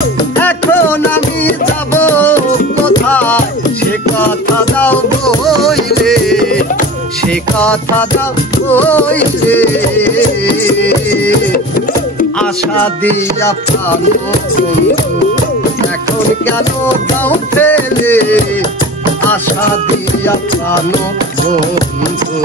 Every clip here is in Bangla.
এখন আমি যাব কোথায় সে কথা দাও বইলে, সে কথা দাও বইলে। আশা দিয়া প্রাণ বন্ধু এখন কেন দাও ফেলে, আশা দিয়া প্রাণ বন্ধু।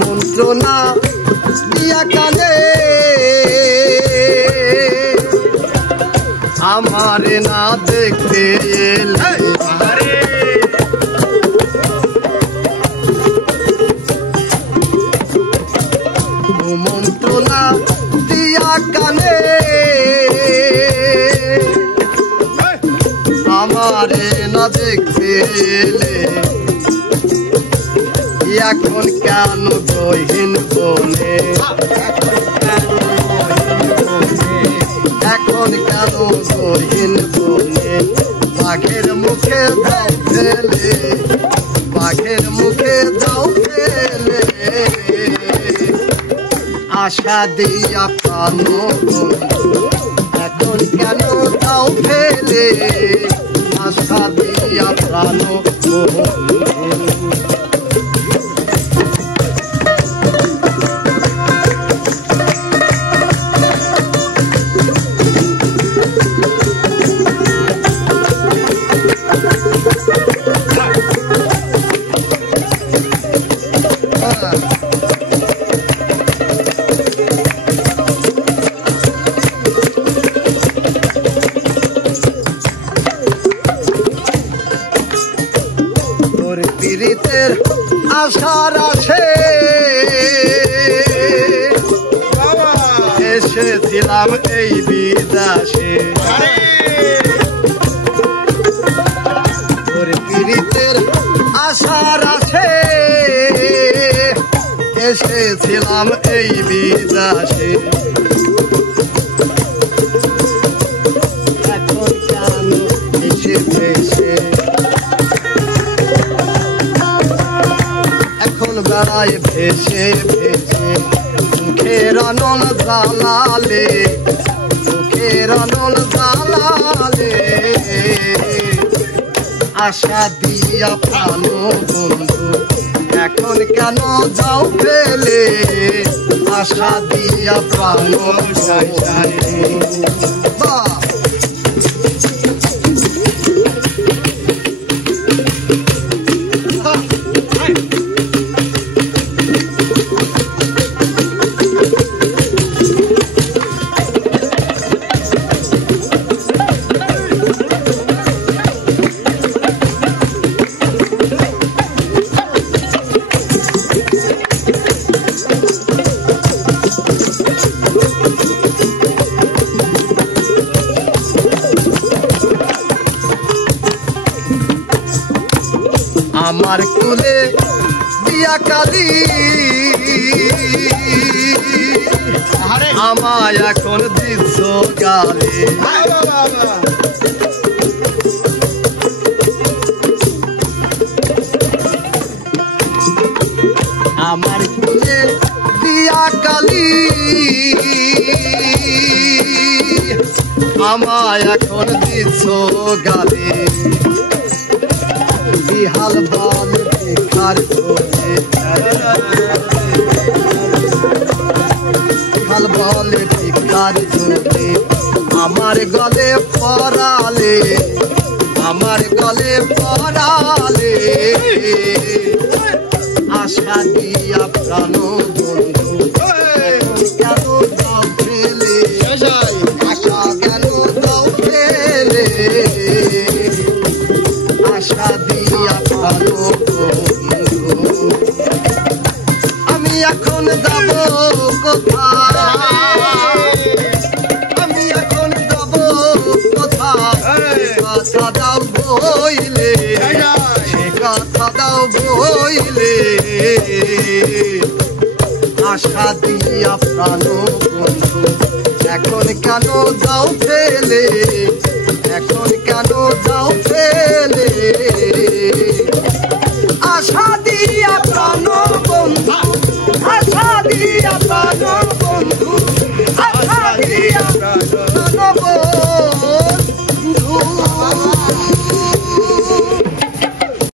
মন্ত্রণা দিয়া কানে আমারে না দেখতে এলে, মন্ত্রণা দিয়া কানে আমারে না দেখতে এলে। এখন কেন গহীন বনে, এখন কেন গহীন বনে বাঘের মুখে দাও ফেলে, বাঘের মুখে দাও ফেলে। আশা দিয়া প্রাণ বন্ধু এখন কেন দাও ফেলে, আশা দিয়া প্রাণ বন্ধু। পীড়িতের আশার আছে এসেছিলাম এই বিদেশে, পীড়িতের আশার আছে এসেছিলাম এই বিদেশে। এখন কেন এসে ভেসে, এখন বেড়ায় ভেসে ভেসে মুখের অনল জালালে, মুখের অনল জালালে। আশা দিয়া প্রাণ বন্ধু এখন কেন যাও ফেলে, আশা দিয়া প্রাণ বন্ধু। আমার কুলে দিয়া কালী আমায় এখন দিচ্ছ গালি, আমার কুলে দিয়া কালী আমায় এখন দিচ্ছ গালি। বিহাল বল ভিখার খোঁজে, বিহাল বল ভিখার খোঁজে আমার গলে পরালে, আমার গলে পরালে। আশা দিয়া প্রাণ বন্ধু কেন দাও ফেলে, আশা কেন দাও ফেলে। সে কথা দাও বইলে আশা দিয়া প্রাণ বন্ধু এখন কেন যাও ফেলে